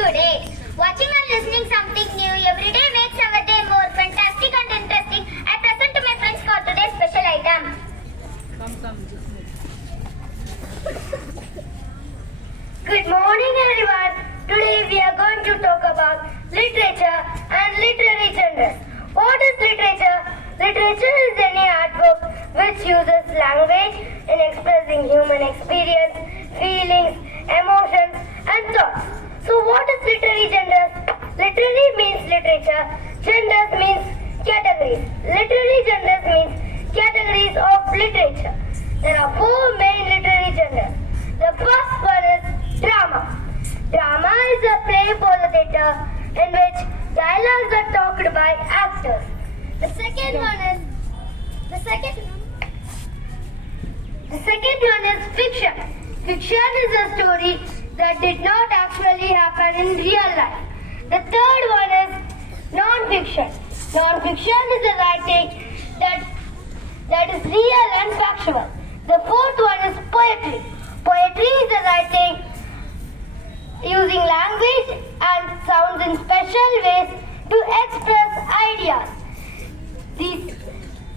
today. Watching and listening something new every day makes our day more fantastic and interesting. I present to my friends for today's special item. Good morning everyone. Today we are going to talk about literature and literary genres. What is literature? Literature is any art book which uses language in expressing human experience, feelings, emotions and thoughts. So what is literary genres? Literary means literature. Genres means categories. Literary genres means categories of literature. There are four main literary genres. The first one is drama. Drama is a play for the theatre in which dialogues are talked by actors. The second one is fiction. Fiction is a story that did not actually happen in real life. The third one is non-fiction. Non-fiction is a writing that is real and factual. The fourth one is poetry. Poetry is a writing using language and sounds in special ways to express ideas. These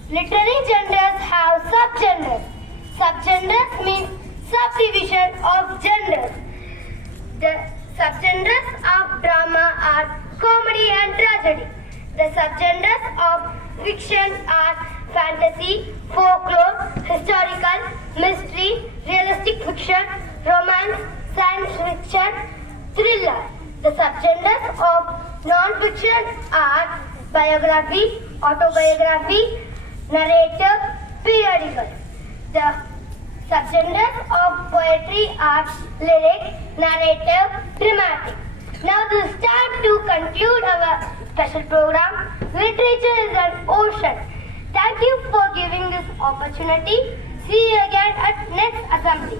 literary genres have subgenres. Subgenres means subdivision of genres. The subgenres of drama are comedy and tragedy. The subgenres of fiction are fantasy, folklore, historical, mystery, realistic fiction, romance, science fiction, thriller. The subgenres of non-fiction are biography, autobiography, narrative, periodical. The subgenres of poetry are lyric, narrative, dramatic. Now this is time to conclude our special program. Literature is an ocean. Thank you for giving this opportunity. See you again at next assembly.